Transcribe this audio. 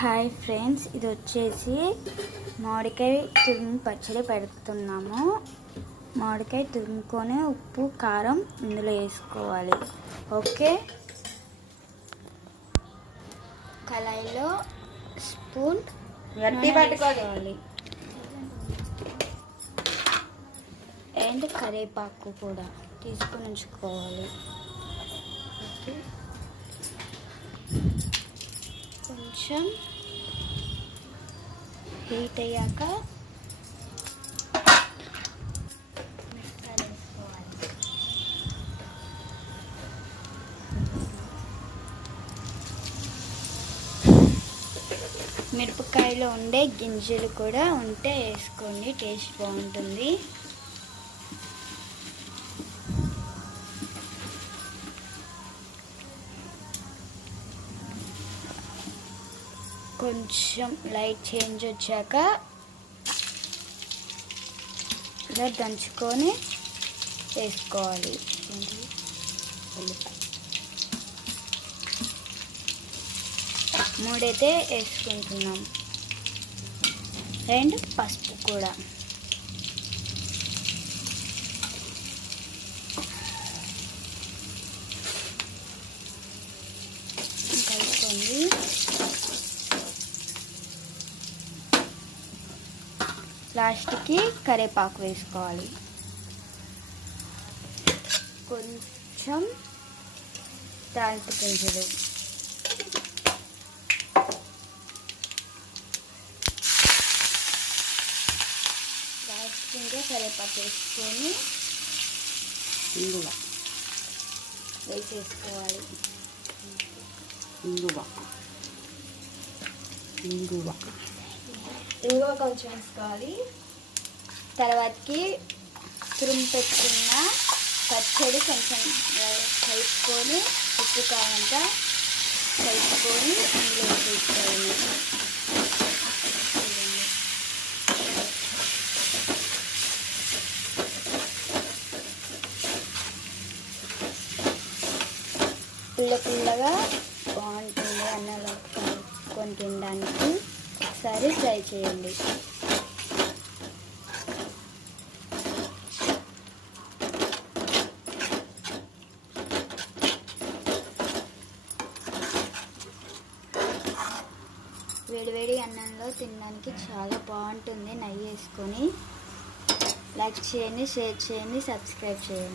Hi friends, ఇది వచ్చేసి మామిడికాయ తురుము పచ్చడి పెడుతున్నాము. మామిడికాయ తురుముకొని ఉప్పు కారం ఇందులో వేసుకోవాలి. ఓకే, కళాయిలో స్పూన్ పట్టుకోవాలి అండ్ కరివేపాకు కూడా తీసుకొని ఉంచుకోవాలి. ఓకే, కొంచెం హీట్ అయ్యాక మిరపకాయలు వేసుకోవాలి. మిరపకాయలో ఉండే గింజలు కూడా ఉంటే వేసుకోండి, టేస్ట్ బాగుంటుంది. కొంచెం లైట్ చేంజ్ వచ్చాక ఇలా దంచుకొని వేసుకోవాలి. మూడైతే వేసుకుంటున్నాం అండ్ పసుపు కూడా. కలుపుకోండి. లాస్ట్కి కరివేపాకు వేసుకోవాలి. కొంచెం తాలింపు గింజలు, లాస్ట్కి ఇంకా కరివేపాకు వేసుకొని వేసేసుకోవాలి. ఇంగువ కొంచెం వేసుకోవాలి. తర్వాతకి తురుము పెట్టుకున్న పచ్చడి కొంచెం కలుపుకొని ఉప్పు కారంతా కలుపుకొని ఇందులో వేసుకోవాలి. పుల్ల పుల్లగా బాగుంటుంది అన్నంలో కలుపుకొని తినడానికి. ఒకసారి ట్రై చేయండి. వేడివేడి అన్నంలో తినడానికి చాలా బాగుంటుంది. నెయ్యి వేసుకొని. లైక్ చేయండి, షేర్ చేయండి, సబ్స్క్రైబ్ చేయండి.